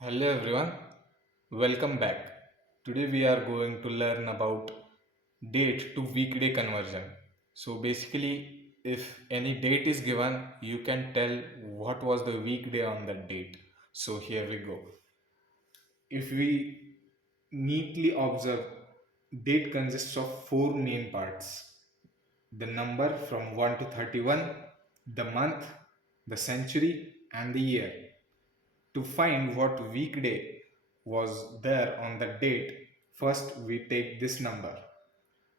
Hello everyone, welcome back. Today we are going to learn about date to weekday conversion. So basically, if any date is given, you can tell what was the weekday on that date. So here we go. If we neatly observe, date consists of four main parts: the number from 1 to 31, the month, the century, and the year. To find what weekday was there on the date, first we take this number.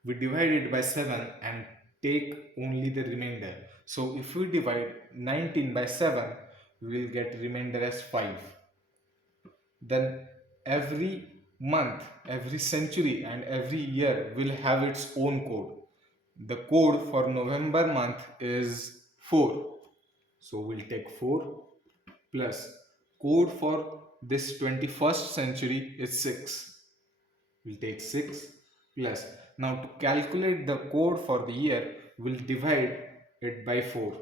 We divide it by 7 and take only the remainder. So if we divide 19 by 7, we will get remainder as 5. Then every month, every century and every year will have its own code. The code for November month is 4. So we'll take 4 plus code for this 21st century is 6. We'll take 6 plus. Now to calculate the code for the year, we'll divide it by 4.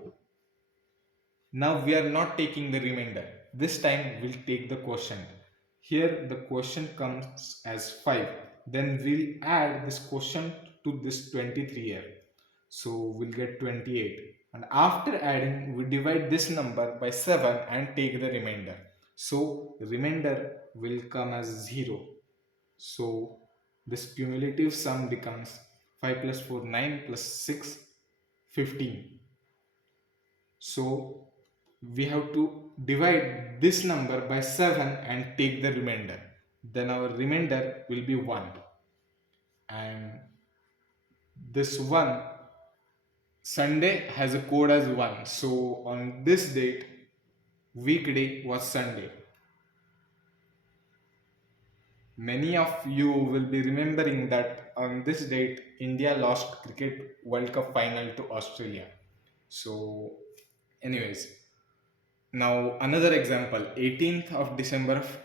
Now we are not taking the remainder. This time we'll take the quotient. Here the quotient comes as 5. Then we'll add this quotient to this 23 here. So we'll get 28. And after adding, we divide this number by 7 and take the remainder. So remainder will come as 0. So this cumulative sum becomes 5 plus 4, 9 plus 6, 15. So we have to divide this number by 7 and take the remainder. Then our remainder will be 1. And this 1, Sunday has a code as 1. So on this date, weekday was Sunday. Many of you will be remembering that on this date, India lost Cricket World Cup final to Australia. So, anyways, now another example, 18th of December of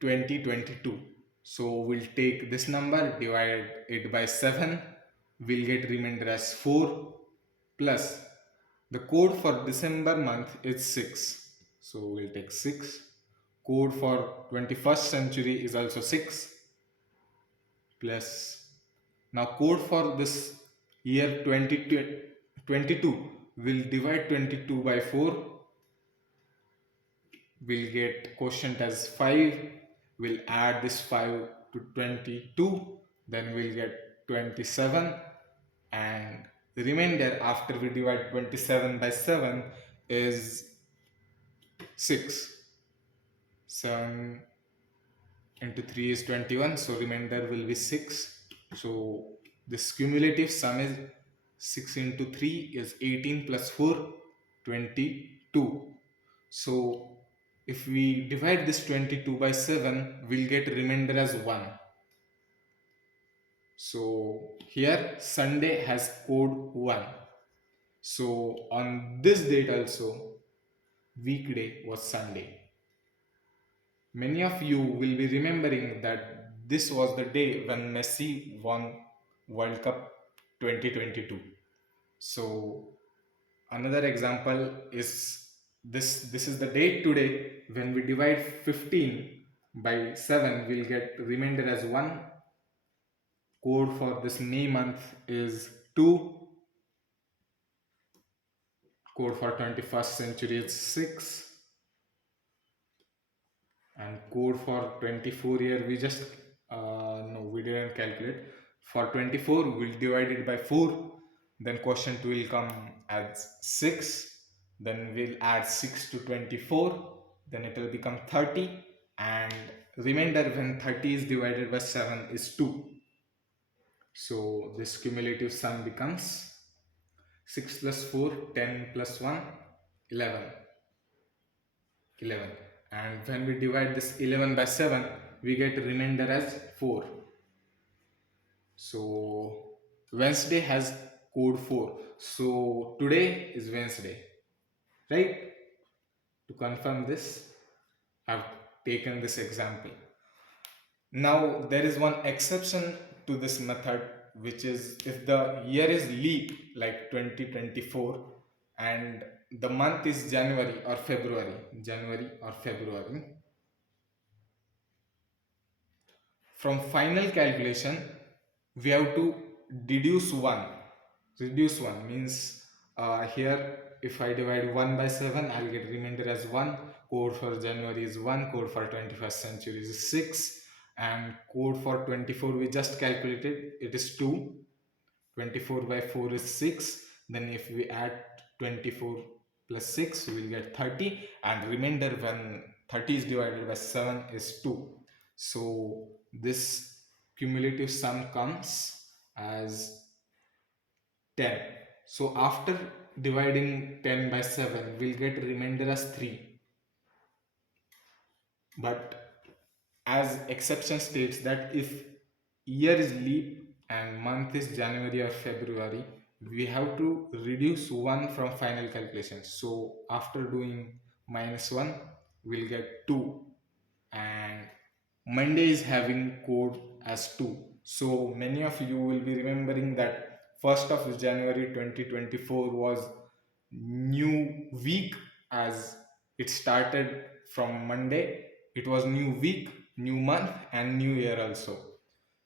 2022. So we'll take this number, divide it by 7, we'll get remainder as 4 plus the code for December month is 6. So we'll take 6. Code for 21st century is also 6 plus. Now code for this year 2022 will divide 22 by 4. We'll get quotient as 5. We'll add this 5 to 22. Then we'll get 27. And the remainder after we divide 27 by 7 is 6. 7 into 3 is 21. So remainder will be 6. So this cumulative sum is 6 into 3 is 18 plus 4, 22. So if we divide this 22 by 7, we'll get remainder as 1. So here Sunday has code 1. So on this date also, weekday was Sunday. Many of you will be remembering that this was the day when Messi won World Cup 2022. So another example is this is the date today. When we divide 15 by 7, we'll get remainder as 1. Code for this May month is 2. Code for 21st century is 6. And code for 24 year we just no, we didn't calculate. For 24 we'll divide it by 4, then quotient will come as 6, then we'll add 6 to 24, then it will become 30, and remainder when 30 is divided by 7 is 2. So this cumulative sum becomes 6 plus 4, 10 plus 1, 11. 11. And when we divide this 11 by 7, we get remainder as 4. So Wednesday has code 4. So today is Wednesday, right? To confirm this, I've taken this example. Now there is one exception to this method, which is if the year is leap like 2024 and the month is January or February, from final calculation we have to deduce 1. Reduce 1 means, here if I divide 1 by 7, I'll get remainder as 1. Code for January is 1, code for 21st century is 6, and code for 24 we just calculated, it is 2. 24 by 4 is 6. Then if we add 24 plus 6, we will get 30, and remainder when 30 is divided by 7 is 2. So this cumulative sum comes as 10. So after dividing 10 by 7, we'll get remainder as 3. But as exception states that if year is leap and month is January or February, we have to reduce 1 from final calculation. So after doing -1, we'll get 2, and Monday is having code as 2. So many of you will be remembering that 1st of January 2024 was new week, as it started from Monday. It was new week, new month, and new year also.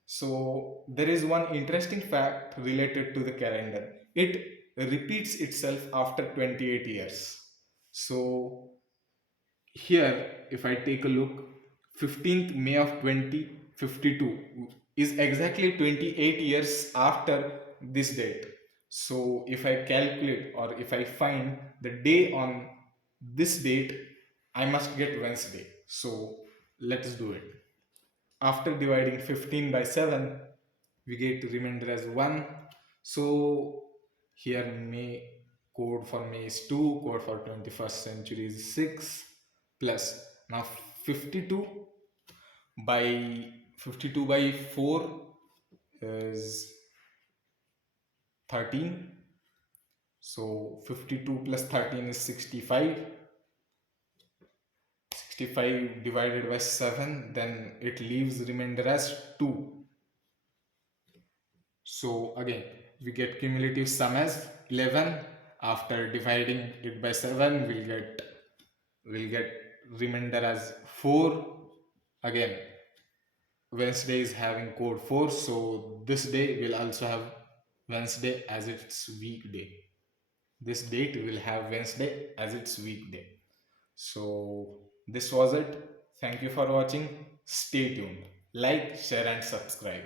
So there is one interesting fact related to the calendar. It repeats itself after 28 years. So here, if I take a look, 15th May of 2052 is exactly 28 years after this date. So if I calculate, or if I find the day on this date, I must get Wednesday. So let's do it. After dividing 15 by 7, we get remainder as 1. So here May, code for May is 2, code for 21st century is 6, plus now 52 by 4 is 13. So 52 plus 13 is 65. 65 divided by 7, then it leaves remainder as 2. So again, we get cumulative sum as 11. After dividing it by 7, we'll get remainder as 4. Again, Wednesday is having code 4, so this day will also have Wednesday as its weekday. This date will have Wednesday as its weekday. So this was it. Thank you for watching. Stay tuned. Like, share, and subscribe.